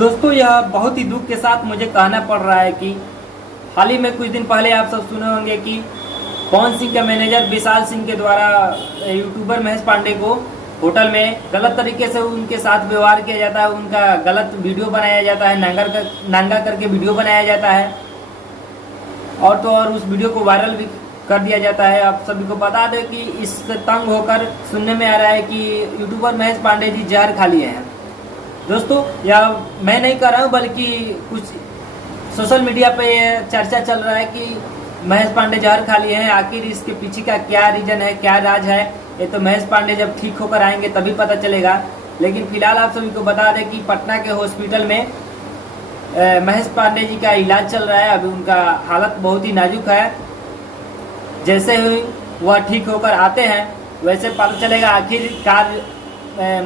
दोस्तों, यह बहुत ही दुख के साथ मुझे कहना पड़ रहा है कि हाल ही में कुछ दिन पहले आप सब सुने होंगे कि पवन सिंह के मैनेजर विशाल सिंह के द्वारा यूट्यूबर महेश पांडे को होटल में गलत तरीके से उनके साथ व्यवहार किया जाता है, उनका गलत वीडियो बनाया जाता है, नंगा करके वीडियो बनाया जाता है और तो और उस वीडियो को वायरल भी कर दिया जाता है। आप सभी को बता दें कि इससे तंग होकर सुनने में आ रहा है कि यूट्यूबर महेश पांडे जी जहर खा लिए हैं। दोस्तों, यह मैं नहीं कर रहा हूँ, बल्कि कुछ सोशल मीडिया पे चर्चा चल रहा है कि महेश पांडे जहर खा लिए हैं। आखिर इसके पीछे का क्या रीजन है, क्या राज है, ये तो महेश पांडे जब ठीक होकर आएंगे तभी पता चलेगा। लेकिन फिलहाल आप सभी को बता दें कि पटना के हॉस्पिटल में महेश पांडे जी का इलाज चल रहा है। अभी उनका हालत बहुत ही नाजुक है। जैसे ही वह ठीक होकर आते हैं वैसे पता चलेगा आखिरकार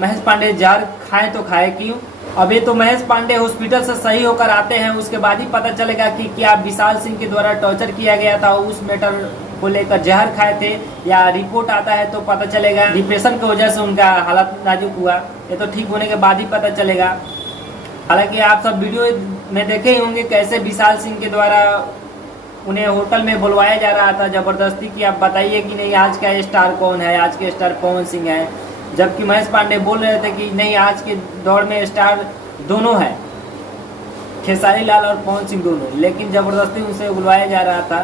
महेश पांडे जहर खाएं तो खाए क्यों। अभी तो महेश पांडे हॉस्पिटल से सही होकर आते हैं, उसके बाद ही पता चलेगा कि क्या विशाल सिंह के द्वारा टॉर्चर किया गया था, उस मैटर को लेकर जहर खाए थे, या रिपोर्ट आता है तो पता चलेगा डिप्रेशन की वजह से उनका हालत नाजुक हुआ। ये तो ठीक होने के बाद ही पता चलेगा। हालांकि आप सब वीडियो में देखे ही होंगे कैसे विशाल सिंह के द्वारा उन्हें होटल में बुलवाया जा रहा था जबरदस्ती कि आप बताइए कि नहीं आज का स्टार कौन है, आज के स्टार पवन सिंह है। जबकि महेश पांडे बोल रहे थे कि नहीं, आज के दौर में स्टार दोनों है, खेसारी लाल और पवन सिंह दोनों। लेकिन जबरदस्ती उनसे बुलवाया जा रहा था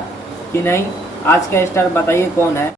कि नहीं, आज का स्टार बताइए कौन है।